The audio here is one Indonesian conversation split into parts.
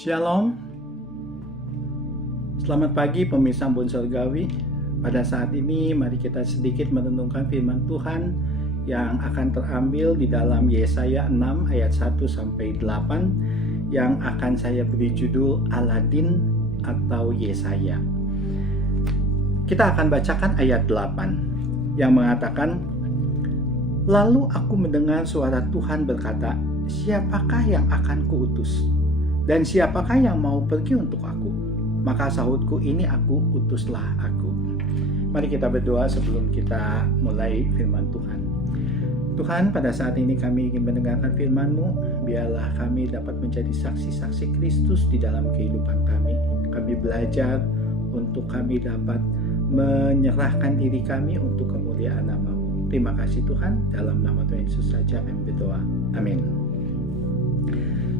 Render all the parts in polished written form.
Shalom, selamat pagi pemirsa Embun Surgawi. Pada saat ini mari kita sedikit merenungkan firman Tuhan yang akan terambil di dalam Yesaya 6 ayat 1-8 yang akan saya beri judul Aladin atau Yesaya. Kita akan bacakan ayat 8 yang mengatakan, "Lalu aku mendengar suara Tuhan berkata, siapakah yang akan kuutus? Dan siapakah yang mau pergi untuk aku? Maka sahutku, ini aku, utuslah aku." Mari kita berdoa sebelum kita mulai firman Tuhan. Tuhan, pada saat ini kami ingin mendengarkan firman-Mu. Biarlah kami dapat menjadi saksi-saksi Kristus di dalam kehidupan kami. Kami belajar untuk kami dapat menyerahkan diri kami untuk kemuliaan nama-Mu. Terima kasih Tuhan, dalam nama Tuhan Yesus saja kami berdoa. Amin.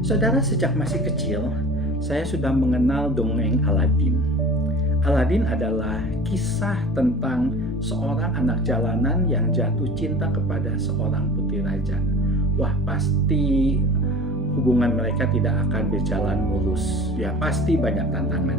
Saudara, sejak masih kecil, saya sudah mengenal dongeng Aladin. Aladin adalah kisah tentang seorang anak jalanan yang jatuh cinta kepada seorang putri raja. Wah, pasti hubungan mereka tidak akan berjalan mulus. Ya, pasti banyak tantangan.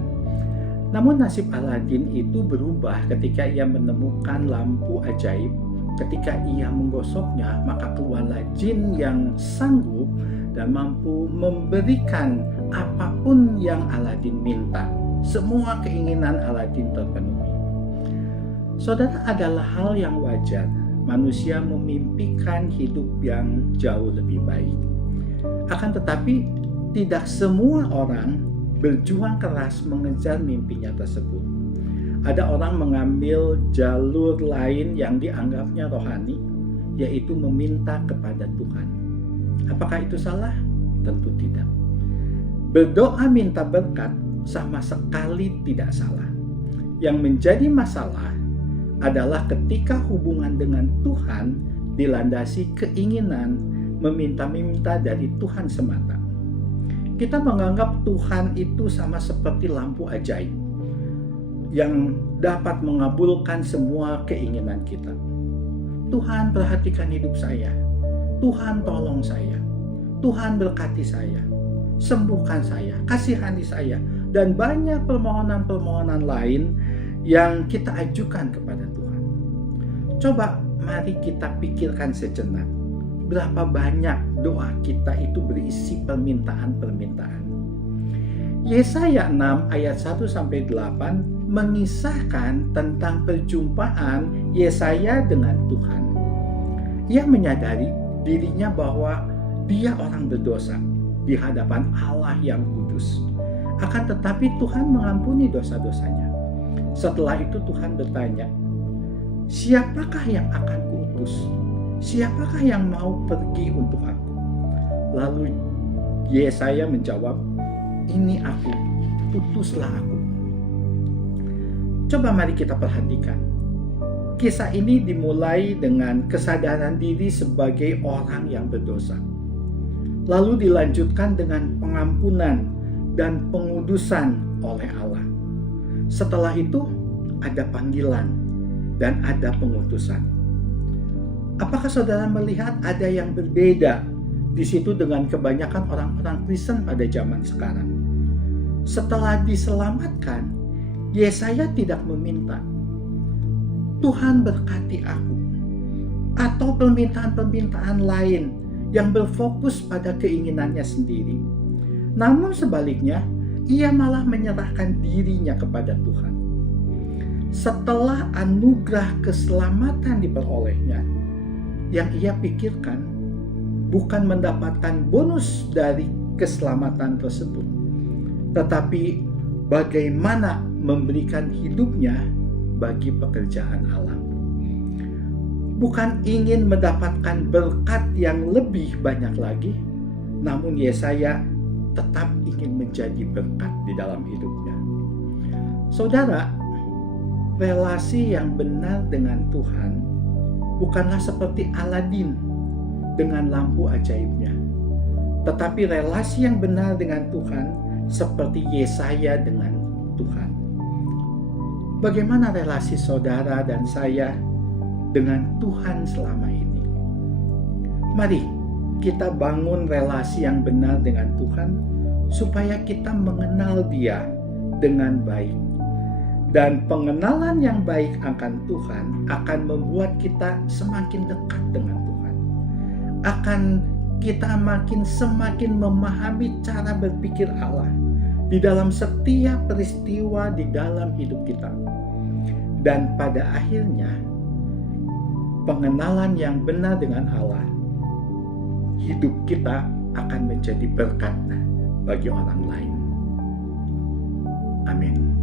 Namun nasib Aladin itu berubah ketika ia menemukan lampu ajaib. Ketika ia menggosoknya, maka keluarlah jin yang sanggup dan mampu memberikan apapun yang Aladin minta. Semua keinginan Aladin terpenuhi. Saudara, adalah hal yang wajar manusia memimpikan hidup yang jauh lebih baik. Akan tetapi, tidak semua orang berjuang keras mengejar mimpinya tersebut. Ada orang mengambil jalur lain yang dianggapnya rohani, yaitu meminta kepada Tuhan. Apakah itu salah? Tentu tidak. Berdoa minta berkat sama sekali tidak salah. Yang menjadi masalah adalah ketika hubungan dengan Tuhan dilandasi keinginan meminta-minta dari Tuhan semata. Kita menganggap Tuhan itu sama seperti lampu ajaib yang dapat mengabulkan semua keinginan kita. Tuhan, perhatikan hidup saya. Tuhan, tolong saya. Tuhan, berkati saya. Sembuhkan saya. Kasihani saya. Dan banyak permohonan-permohonan lain yang kita ajukan kepada Tuhan. Coba mari kita pikirkan sejenak. Berapa banyak doa kita itu berisi permintaan-permintaan. Yesaya 6 ayat 1-8 mengisahkan tentang perjumpaan Yesaya dengan Tuhan. Ia menyadari dirinya bahwa dia orang berdosa di hadapan Allah yang kudus. Akan tetapi Tuhan mengampuni dosa-dosanya. Setelah itu Tuhan bertanya, siapakah yang akan kuutus? Siapakah yang mau pergi untuk aku? Lalu Yesaya menjawab, ini aku, utuslah aku. Coba mari kita perhatikan. Kisah ini dimulai dengan kesadaran diri sebagai orang yang berdosa. Lalu dilanjutkan dengan pengampunan dan pengudusan oleh Allah. Setelah itu ada panggilan dan ada pengutusan. Apakah saudara melihat ada yang berbeda di situ dengan kebanyakan orang-orang Kristen pada zaman sekarang? Setelah diselamatkan, Yesaya tidak meminta, Tuhan berkati aku, atau permintaan-permintaan lain yang berfokus pada keinginannya sendiri. Namun sebaliknya, ia malah menyerahkan dirinya kepada Tuhan. Setelah anugerah keselamatan diperolehnya, yang ia pikirkan bukan mendapatkan bonus dari keselamatan tersebut, tetapi bagaimana memberikan hidupnya bagi pekerjaan Allah. Bukan ingin mendapatkan berkat yang lebih banyak lagi, namun Yesaya tetap ingin menjadi berkat di dalam hidupnya. Saudara, relasi yang benar dengan Tuhan bukanlah seperti Aladin dengan lampu ajaibnya, tetapi relasi yang benar dengan Tuhan seperti Yesaya dengan Tuhan. Bagaimana relasi saudara dan saya dengan Tuhan selama ini? Mari kita bangun relasi yang benar dengan Tuhan supaya kita mengenal Dia dengan baik. Dan pengenalan yang baik akan Tuhan akan membuat kita semakin dekat dengan Tuhan. Akan kita semakin memahami cara berpikir Allah di dalam setiap peristiwa di dalam hidup kita. Dan pada akhirnya, pengenalan yang benar dengan Allah, hidup kita akan menjadi berkat bagi orang lain. Amin.